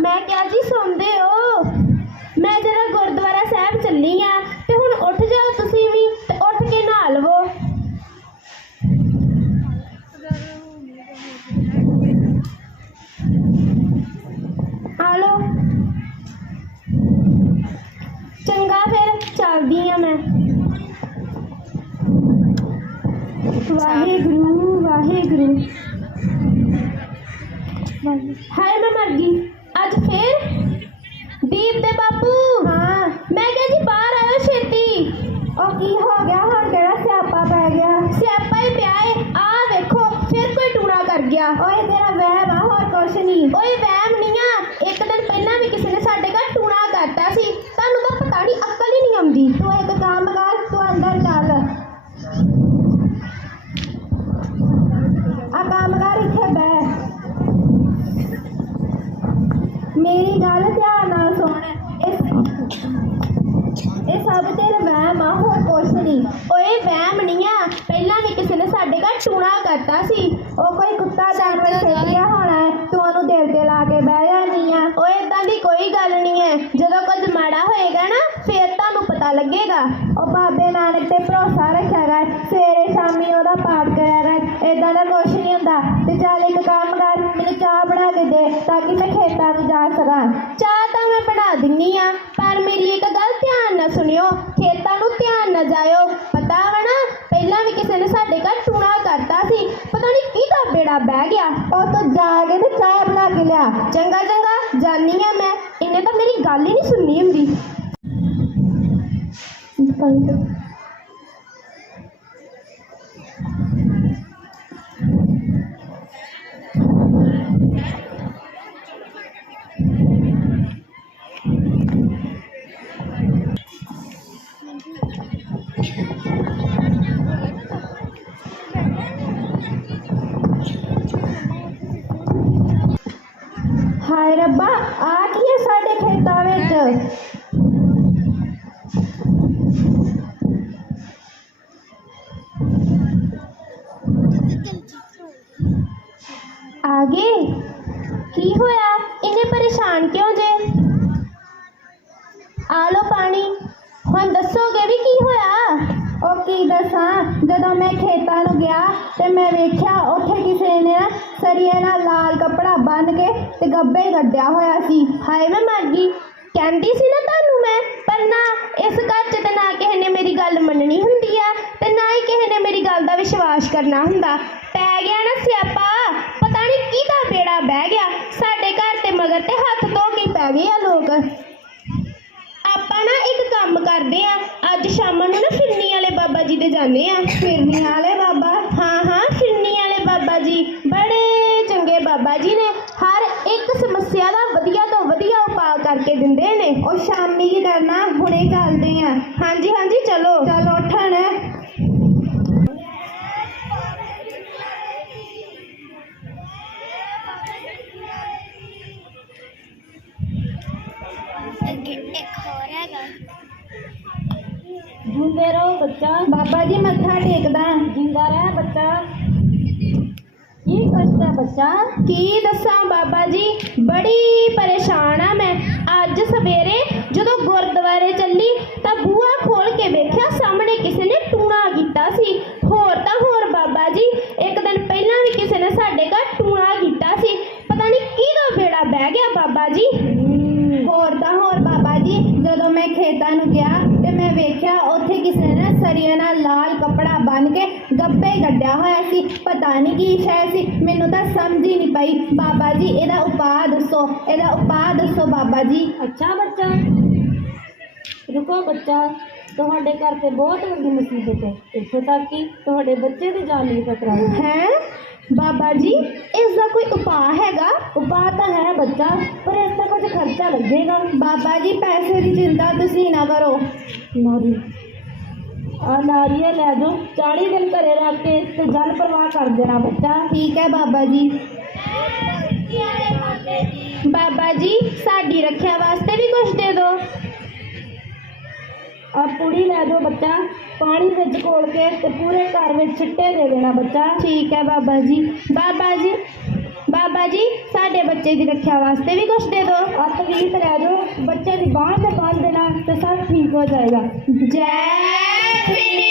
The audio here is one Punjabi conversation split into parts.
ਮੈਂ ਕਿਹਾ ਜੀ ਸੌਂਦੇ ਹੋ। ਮੈਂ ਜਰਾ ਗੁਰਦੁਆਰਾ ਸਾਹਿਬ ਚੱਲੀ ਆ ਤੇ ਹੁਣ ਉੱਠ ਜਾਓ ਤੁਸੀਂ ਵੀ ਤੇ ਉੱਠ ਕੇ ਨਹਾ ਲਵੋ। ਆ ਚੰਗਾ ਫਿਰ, ਚੱਲਦੀ ਆ ਮੈਂ। ਵਾਹਿਗੁਰੂ ਵਾਹਿਗੁਰੂ। ਹਾਏ, ਮੈਂ ਮਰ ਗਈ। ਅੱਜ ਫੇਰ ਦੀਪ ਦੇ ਬਾਪੂ ਹਾਂ ਮੈਂ ਕਿਹਾ ਜੀ ਬਾਹਰ ਆਇਓ ਛੇਤੀ ਉਹ ਕੀ ਹੋ ਗਿਆ ਹੁਣ ਕਿਹੜਾ ਸਿਆਪਾ ਪੈ ਗਿਆ ਸਿਆਪਾ ਹੀ ਪਿਆ ਏ ਆ ਵੇਖੋ ਫਿਰ ਕੋਈ ਟੂਣਾ ਕਰ ਗਿਆ ਓਏ ਤੇਰਾ ਵਹਿਮ ਆ ਹੋਰ ਕੁਛ ਨਹੀਂ ਓਏ ਵਹਿਮ ਨਹੀਂ ਆ ਇੱਕ ਦਿਨ ਪਹਿਲਾਂ ਵੀ ਕਿਸੇ ਨੇ ਸਾਡੇ ਘਰ ਟੂਣਾ ਕਰਤਾ ਸੀ ਤੁਹਾਨੂੰ ਤਾਂ ਪਤਾ ਨਹੀਂ ਅਕਲ ਹੀ ਨਹੀਂ ਆਉਂਦੀ ਤੂੰ ਇੱਕ ਕੰਮ ਕਰ ਤੂੰ ਅੰਦਰ ਚੱਲ ਆ ਕੰਮ ਕਰ ਇੱਥੇ ਬਹਿ ਮੇਰੀ ਗੱਲ ਧਿਆਨ ਨਾਲ ਸੁਣ ਇਸ ਇਹ ਸਭ ਤੇਰੇ ਵਹਿਮ ਆ ਹੋਰ ਕੁਛ ਨਹੀਂ ਓਏ ਵਹਿਮ ਨਹੀਂ ਆ ਪਹਿਲਾਂ ਵੀ ਕਿਸੇ ਨੇ ਟੂਣਾ ਕਰਤਾ ਸੀ। ਉਹ ਕੋਈ ਕੁੱਤਾ ਜਾਨਵਰ ਫੇਰਿਆ ਹੋਣਾ ਹੈ। ਤੂੰ ਉਹਨੂੰ ਦਿਲ ਤੇ ਲਾ ਕੇ ਬਹਿ ਜਾਨੀ ਆ। ਓਏ ਇਦਾਂ ਦੀ ਕੋਈ ਗੱਲ ਨਹੀਂ ਹੈ। ਜਦੋਂ ਕੁਝ ਮਾੜਾ ਹੋਏਗਾ ਨਾ ਫੇਰ ਤੁਹਾਨੂੰ ਪਤਾ ਲੱਗੇਗਾ। ਉਹ ਬਾਬੇ ਨਾਨਕ ਤੇ ਭਰੋਸਾ ਰੱਖਿਆ ਕਰ। ਸਵੇਰੇ ਸ਼ਾਮੀ ਉਹਦਾ ਪਾਠ ਕਰਿਆ ਕਰ। ਇਦਾਂ ਦਾ ਕੁਛ ਨਹੀਂ ਹੁੰਦਾ। ਤੇ ਚੱਲ ਇੱਕ ਕੰਮ ਕਰ ਮੈਨੂੰ ਚਾਹ ਬਣਾ ਕੇ ਦੇ ਤਾਂ ਕਿ ਮੈਂ ਖੇਤਾਂ ਨੂੰ ਜਾ ਸਕਾਂ। ਚਾਹ ਤਾਂ ਮੈਂ ਬਣਾ ਦਿੰਨੀ ਆ ਪਰ ਮੇਰੀ ਇੱਕ ਗੱਲ ਧਿਆਨ ਨਾਲ ਸੁਣਿਓ। ਖੇਤਾਂ ਨੂੰ ਧਿਆਨ ਨਾਲ ਜਾਇਓ। ਪਤਾ ਵਾ ਨਾ ਪਹਿਲਾਂ ਵੀ ਕਿਸੇ ਨੇ ਸਾਡੇ ਘਰ ਟੂਣਾ ਕਰਤਾ ਸੀ, ਪਤਾ ਨਹੀਂ ਕਿਹਦਾ ਬੇੜਾ ਬਹਿ ਗਿਆ। ਉਹ ਤਾਂ ਜਾ ਕੇ ਤੇ ਚਾਹ ਬਣਾ ਕੇ ਲਿਆ। ਚੰਗਾ ਚੰਗਾ, ਜਾਨੀ ਆ ਮੈਂ। ਇਹਨੇ ਤਾਂ ਮੇਰੀ ਗੱਲ ਹੀ ਨਹੀਂ ਸੁਣਨੀ ਹੁੰਦੀ। ਹਾਏ ਰੱਬਾ ਆ ਕੀ ਹੈ ਸਾਡੇ ਖੇਤਾਂ ਵਿੱਚ ਆਗੇ ਕੀ ਹੋਇਆ ਇਹਨੇ ਪਰੇਸ਼ਾਨ ਕਿਉਂ ਜੇ ਆ ਲੋ ਪਾਣੀ ਹੁਣ ਦੱਸੋਗੇ ਵੀ ਕੀ ਹੋਇਆ ਉਹ ਕੀ ਦੱਸਾਂ? ਜਦੋਂ ਮੈਂ ਖੇਤਾਂ ਨੂੰ ਗਿਆ ਤੇ ਮੈਂ ਵੇਖਿਆ ਉੱਥੇ ਕਿਸੇ ਨੇ ਨਾ ਸਰੀਏ ਨਾਲ ਲਾਲ ਕੱਪੜਾ ਬੰਨ ਕੇ ਤੇ ਗੱਬੇ ਗੱਡਿਆ ਹੋਇਆ ਸੀ। ਹਾਏ ਮੈਂ ਮਰ ਗਈ ਕਹਿੰਦੀ ਸੀ ਨਾ ਤੁਹਾਨੂੰ ਮੈਂ, ਪਰ ਨਾ ਇਸ ਘਰ 'ਚ ਤੇ ਨਾ ਕਿਸੇ ਨੇ ਮੇਰੀ ਗੱਲ ਮੰਨਣੀ ਹੁੰਦੀ ਆ ਤੇ ਨਾ ਹੀ ਕਿਸੇ ਨੇ ਮੇਰੀ ਗੱਲ ਦਾ ਵਿਸ਼ਵਾਸ ਕਰਨਾ ਹੁੰਦਾ। ਪੈ ਗਿਆ ਨਾ ਸਿਆਪਾ, ਪਤਾ ਨਹੀਂ ਕਿਹਦਾ ਬੇੜਾ ਬਹਿ ਗਿਆ। ਸਾਡੇ ਘਰ ਤੇ ਮਗਰ ਤੇ ਹੱਥ ਧੋ ਕੇ ਪੈ ਗਏ ਆ ਲੋਕ। ਆਪਾਂ ਨਾ ਇੱਕ ਕੰਮ ਕਰਦੇ ਆ। ਅੱਜ ਸ਼ਾਮ ਨੂੰ ਨਾ ਫਿਰਨੀ ਵਾਲੇ ਬਾਬਾ ਜੀ ਦੇ ਜਾਂਦੇ ਆ। ਫਿਰਨੀ ਵਾਲੇ ਬਾਬਾ ਹਾਂ ਹਾਂ ਫਿਰਨੀ ਵਾਲੇ ਬਾਬਾ ਜੀ। ਬੜੇ ਚੰਗੇ ਬਾਬਾ ਜੀ ਨੇ। ਹਰ ਇੱਕ ਸਮੱਸਿਆ ਦਾ ਵਧੀਆ ਤੋਂ ਵਧੀਆ ਉਪਾਅ ਕਰਕੇ ਦਿੰਦੇ ਨੇ। ਉਹ ਸ਼ਾਮੀ ਕੀ ਕਰਨਾ ਹੁਣੇ ਚੱਲਦੇ ਆ। ਹਾਂਜੀ ਹਾਂਜੀ ਚਲੋ। ਚਲੋ। ਜੁੰਦੇ ਰਹੋ ਬੱਚਾ। ਬਾਬਾ ਜੀ ਮੱਥਾ ਟੇਕਦਾ। ਜਿੰਦਾ ਰਹਿ ਬੱਚਾ। ਕੀ ਕਰਦਾ ਬੱਚਾ? ਕੀ ਦੱਸਾਂ ਬਾਬਾ ਜੀ? ਬੜੀ ਪਰੇਸ਼ਾਨ ਆ ਮੈਂ। ਅੱਜ ਸਵੇਰੇ ਜਦੋਂ ਗੁਰਦੁਆਰੇ ਚੱਲੀ ਤਾਂ ਬੂਹਾ ਖੋਲ ਕੇ ਵੇਖਿਆ ਸਾਹਮਣੇ ਕਿਸੇ ਨੇ ਟੂਣਾ ਕੀਤਾ ਸੀ। ਹੋਰ ਤਾਂ ਹੋਰ ਬਾਬਾ ਜੀ ਇੱਕ ਦਿਨ ਪਹਿਲਾਂ ਵੀ ਕਿਸੇ ਨੇ ਸਾਡੇ ਘਰ ਟੂਣਾ ਕੀਤਾ ਸੀ। ਪਤਾ ਨਹੀਂ ਕਿਹਦਾ ਬੇੜਾ ਬਹਿ ਗਿਆ ਬਾਬਾ ਜੀ। ਹੋਰ ਤਾਂ ਹੋਰ ਬਾਬਾ ਜੀ ਜਦੋਂ ਮੈਂ ਖੇਤਾਂ ਨੂੰ ਗਿਆ ਮੈਂ ਵੇਖਿਆ ਉੱਥੇ ਕਿਸੇ ਨੇ ਸਰੀਏ ਨਾਲ ਲਾਲ ਕੱਪੜਾ ਬੰਨ ਕੇ ਗੱਬੇ ਗੱਡਿਆ ਹੋਇਆ ਸੀ। ਪਤਾ ਨਹੀਂ ਕੀ ਸ਼ੈ ਸੀ ਮੈਨੂੰ ਤਾਂ ਸਮਝ ਹੀ ਨਹੀਂ ਪਈ। ਬਾਬਾ ਜੀ ਇਹਦਾ ਉਪਾਅ ਦੱਸੋ ਇਹਦਾ ਉਪਾਅ ਦੱਸੋ ਬਾਬਾ ਜੀ। ਅੱਛਾ ਬੱਚਾ ਰੁਕੋ ਬੱਚਾ ਤੁਹਾਡੇ ਘਰ ਤੇ ਬਹੁਤ ਵੱਡੀ ਮੁਸੀਬਤ ਹੈ। ਇੱਥੋਂ ਤੱਕ ਕਿ ਤੁਹਾਡੇ ਬੱਚੇ ਦੀ ਜਾਨ ਵੀ ਖਤਰਾ ਹੈ। ਹੈ? ਬਾਬਾ ਜੀ ਇਸ ਦਾ ਕੋਈ ਉਪਾਅ ਹੈਗਾ? ਉਪਾਅ ਤਾਂ ਹੈ ਬੱਚਾ ਪਰ ਇਸ ਦਾ ਕੁਝ ਖਰਚਾ ਲੱਗੇਗਾ। ਬਾਬਾ ਜੀ ਪੈਸੇ ਦੀ ਚਿੰਤਾ ਤੁਸੀਂ ਨਾ ਕਰੋ। ਨਾਰੀ ਆ ਨਾਰੀਏ ਲੈ ਜਾਓ 40 ਦਿਨ ਘਰੇ ਰੱਖ ਕੇ ਤੇ ਜਲ ਪ੍ਰਵਾਹ ਕਰ ਦੇਣਾ ਬੱਚਾ ਠੀਕ ਹੈ ਬਾਬਾ ਜੀ ਬਾਬਾ ਜੀ ਸਾਡੀ ਰੱਖਿਆ ਵਾਸਤੇ ਵੀ ਕੁਝ ਦੇ ਦਿਓ ਆ ਪੁੜੀ ਲੈ ਜਾਓ ਬੱਚਾ ਪਾਣੀ ਵਿੱਚ ਘੋਲ ਕੇ ਤੇ ਪੂਰੇ ਘਰ ਵਿੱਚ ਛਿੱਟੇ ਦੇ ਦੇਣਾ ਬੱਚਾ ਠੀਕ ਹੈ ਬਾਬਾ ਜੀ ਬਾਬਾ ਜੀ ਬਾਬਾ ਜੀ, ਸਾਡੇ ਬੱਚੇ ਦੀ ਰੱਖਿਆ ਵਾਸਤੇ ਵੀ ਕੁਝ ਦੇ ਦਿਓ। ਅੱਤ ਵੀਤ ਲੈ ਜਾਓ। ਬੱਚੇ ਦੀ ਬਾਂਹ ਤੇ ਬੰਨ ਦੇਣਾ ਤੇ ਸਭ ਠੀਕ ਹੋ ਜਾਏਗਾ। ਜੈ ਪਿੰਡੀ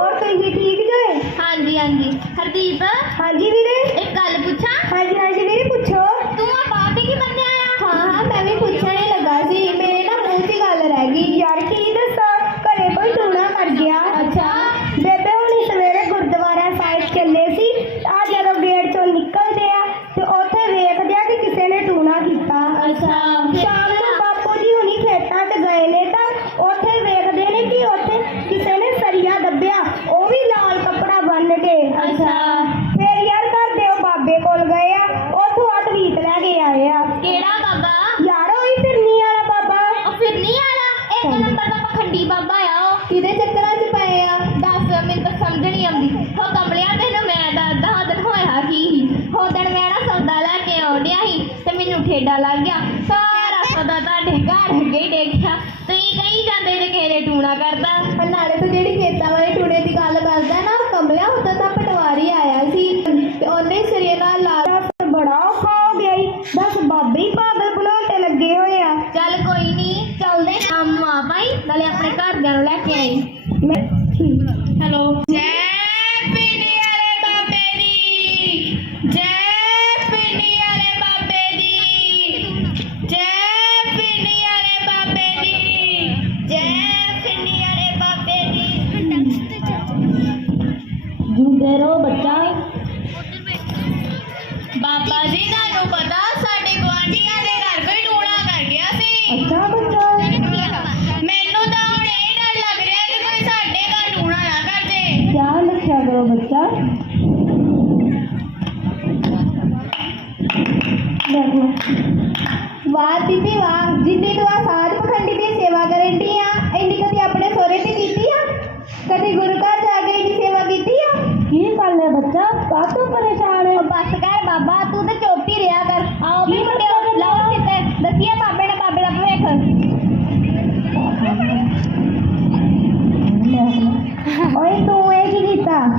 ਤੁਸੀਂ ਠੀਕ ਹੋ ਤੁਸੀਂ ਠੀਕ ਜੋ? ਹਾਂਜੀ ਹਾਂਜੀ। ਹਰਦੀਪ? ਹਾਂਜੀ ਵੀਰੇ? ਇੱਕ ਗੱਲ ਪੁੱਛਾਂ? ਹਾਂਜੀ ਹਾਂਜੀ ਠੇਡਾ ਲੱਗ ਗਿਆ। ਸਾਰਾ ਸੌਦਾ ਤੁਹਾਡੇ ਘਰ ਅੱਗੇ ਹੀ ਦੇਖਿਆ ਤੁਸੀਂ ਕਹੀ ਜਾਂਦੇ ਜੇ ਕਿਸੇ ਨੇ ਟੂਣਾ ਕਰਦਾ ਪਰ ਨਾਲੇ ਤਾਂ ਜਿਹੜੀ ਖੇਤਾਂ ਵਾਲੇ ਟੂਣੇ ਦੀ ਗੱਲ ਕਰਦਾ ਨਾ ਕਮਲਿਆ ਹੁੰਦਾ ਤਾਂ ਪਟਵਾਰੀ ਆਇਆ ਸੀ। ਤੇ ਉਹਨੇ ਸਿਰੇ ਨਾਲ ਲਾ ਬੜਾ ਔਖਾ ਹੋ ਗਿਆ ਈ। ਬਸ ਬਾਬੇ ਹੀ ਪਾਗਲ ਤੇ ਲੱਗੇ ਹੋਏ ਆ। ਚੱਲ ਕੋਈ ਨਹੀਂ ਚੱਲਦੇ ਕੰਮ ਆ ਭਾਈ ਨਾਲੇ ਆਪਣੇ ਘਰਦਿਆਂ ਨੂੰ ਲੈ ਕੇ ਆਈ। ਮੈਂ ਠੀਕ। ਹੈਲੋ। ਰੱਖਿਆ ਕਰੋ ਬੱਚਾ ਵਾਹ ਬੀਬੀ ਵਾਹ ਜਿੰਨੀ ਤੂੰ ਆ ਸਾਧ ਪਖੰਡੀ ਦੀ ਸੇਵਾ ਕਰਨ ਦੀ ਆ ਇੰਨੀ ਕਦੀ ਆਪਣੇ ਸੋਰੇ ਤੇ ਕੀਤੀ ਆ ਕਦੀ ਗੁਰੂ ਘਰ ਜਾ ਕੇ ਇੰਨੀ ਸੇਵਾ ਕੀਤੀ ਆ ਕੀ ਗੱਲ ਹੈ ਬੱਚਾ ਕਾਹਤੋਂ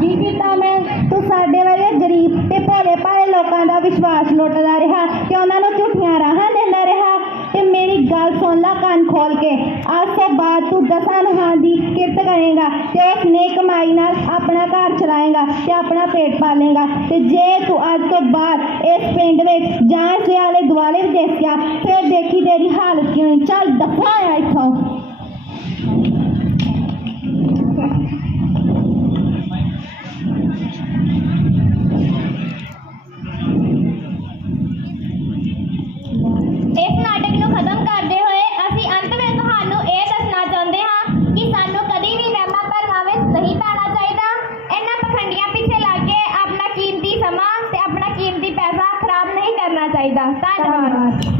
ਕੀ ਕੀਤਾ ਮੈਂ? ਤੂੰ ਸਾਡੇ ਵਰਗੇ ਗਰੀਬ ਤੇ ਭੋਲੇ ਭਾਲੇ ਲੋਕਾਂ ਦਾ ਵਿਸ਼ਵਾਸ ਲੁੱਟਦਾ ਰਿਹਾ ਤੇ ਉਹਨਾਂ ਨੂੰ ਝੂਠੀਆਂ ਰਾਹਾਂ ਦਿੰਦਾ ਰਿਹਾ। ਤੇ ਮੇਰੀ ਗੱਲ ਸੁਣ ਲੈ ਕੰਨ ਖੋਲ ਕੇ। ਅੱਜ ਤੋਂ ਬਾਅਦ ਤੂੰ ਦਸਾਂ ਨਹਾਂ ਦੀ ਕਿਰਤ ਕਰੇਗਾ ਤੇ ਉਸ ਨੇਕ ਕਮਾਈ ਨਾਲ ਆਪਣਾ ਘਰ ਚਲਾਏਗਾ ਤੇ ਆਪਣਾ ਪੇਟ ਪਾਲੇਗਾ। ਤੇ ਜੇ ਤੂੰ ਅੱਜ ਤੋਂ ਬਾਅਦ ਇਸ ਪਿੰਡ ਵਿੱਚ ਜਾਂ ਇਸ ਦੇ ਆਲੇ ਦੁਆਲੇ ਵੀ ਦੇਖਿਆ, ਫਿਰ ਦੇਖੀ ਤੇਰੀ ਹਾਲਤ